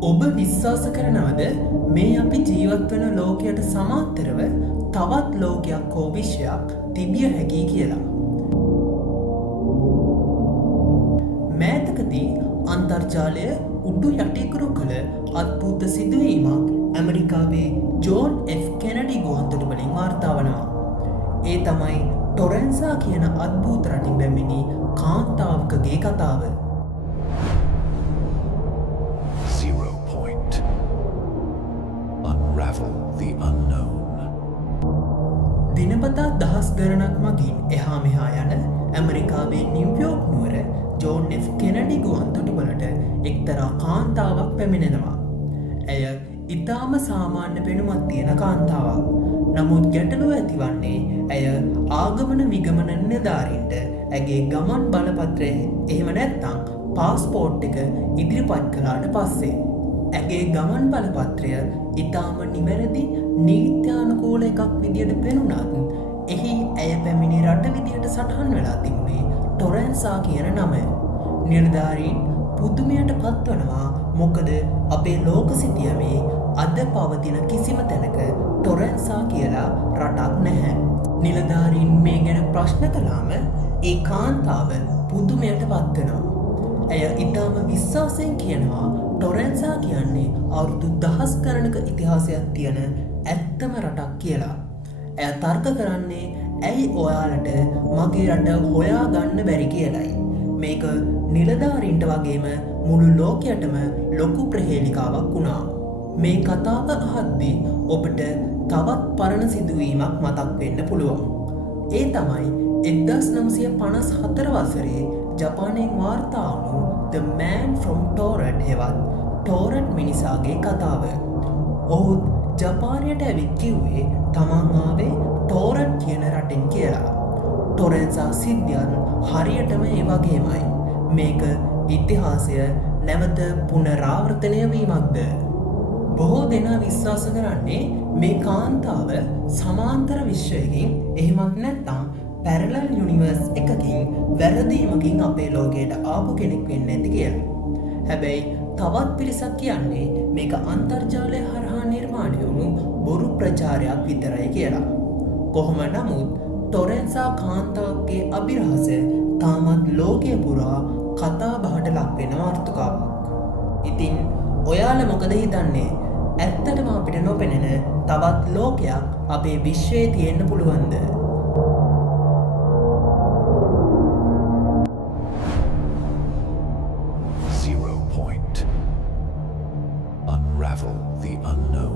ඔබ විශ්වාස කරනවද මේ අපි ජීවත් වන ලෝකයට සමාන්තරව තවත් ලෝකයක් හෝ විශ්වයක් තිබිය හැකි කියලා. මෑතකදී අන්තර්ජාලය උඩු යටිකුරු කළ අද්භූත සිදුවීමක් ඇමරිකාවේ ජෝන් F කෙනඩි ගුවන්තොටුපලින් වාර්තා වනවා. ඒ තමයි ටොරැන්සා කියන අද්භූත රටින් බැමිණි කාන්තාවකගේ කතාව. Unravel the unknown. දිනපතා දහස් ගණනක් මගින් එහා මෙහා යන ඇමරිකාවේ නිව්යෝක් නුවර ජෝන් F කෙනඩි ගුවන්තොටුපලට එක්තරා කාන්තාවක් පැමිණෙනවා. ඇය ඉතාම සාමාන්‍ය පෙනුමක් තියෙන කාන්තාවක්. නමුත් ගැටලුව ඇතිවන්නේ ඇය ආගමන විගමන නිලධාරීන්ට ඇගේ ගමන් බලපත්‍රය එහෙම නැත්නම් පාස්පෝර්ට් එක ඉදිරිපත් කළාට පස්සේ ඇගේ ගමන් බලපත්‍රය ඉතාම නිවැරදි නීත්‍යානුකූල එකක් විදියට පෙනුනත් එහි ඇය පැමිණි රට විදියට සටහන් වෙලා තිබුණේ ටොරැන්සා කියන නමය. නිලධාරීන් පුදුමයට පත්වනවා. මොකද අපේ ලෝක සිතියමේ අද පවතින කිසිම තැනක ටොරැන්සා කියලා රටක් නැහැ. නිලධාරීන් මේ ගැන ප්‍රශ්න කළාම ඒ කාන්තාව පුදුමයට පත්වෙනවා. ඇය ඉතාම විශ්වාසයෙන් කියනවා ටොරැන්සා කියන්නේ අවුරුදු දහස් ගණනක ඉතිහාසයක් තියෙන ඇත්තම රටක් කියලා. ඇය තර්ක කරන්නේ ඇයි ඔයාලට මගේ රට හොයා ගන්න බැරි කියලයි. මේක නිලධාරීන්ට වගේම මුළු ලෝකයටම ලොකු ප්‍රහේලිකාවක් වුණා. මේ කතාව අහද්දී ඔබට තවත් පරණ සිදුවීමක් මතක් වෙන්න පුළුවන්. ඒ තමයි 1954 වසරේ ජපානයෙන් වාර්තා වුණු The Man from Torrent හෙවත් ටෝරට් මිනිසාගේ කතාව. ඔහු ජපානයට ඇවිත් කිව්වේ තමන් ආවේ ටෝරට් කියන රටින් කියලා. ටොරැන්සා සිද්ධියන් හරියටම ඒ වගේමයි. මේක ඉතිහාසය නැවත පුනරාවර්තනය වීමක්ද? බොහෝ දෙනා විශ්වාස කරන්නේ මේ කාන්තාව සමාන්තර විශ්වයකින් එහෙමත් නැත්නම් පැරලල් යුනිවර්ස් එකකින් වැරදීමකින් අපේ ලෝකයට ආපු කෙනෙක් වෙන්න ඇති කියලා. හැබැයි තවත් පිරිසක් කියන්නේ මේක අන්තර්ජාලය හරහා නිර්මාණය වුණු බොරු ප්‍රචාරයක් විතරයි කියලා. කොහොම නමුත් ටොරැන්සා කාන්තාවගේ අභිරහසය තාමත් ලෝකය පුරා කතා බහට ලක් වෙන වර්තුකාවක්. ඉතින් ඔයාලා මොකද හිතන්නේ? ඇත්තටම අපිට නොපෙනෙන තවත් ලෝකයක් අපේ විශ්වයේ තියෙන්න පුළුවන්ද? Unravel the unknown.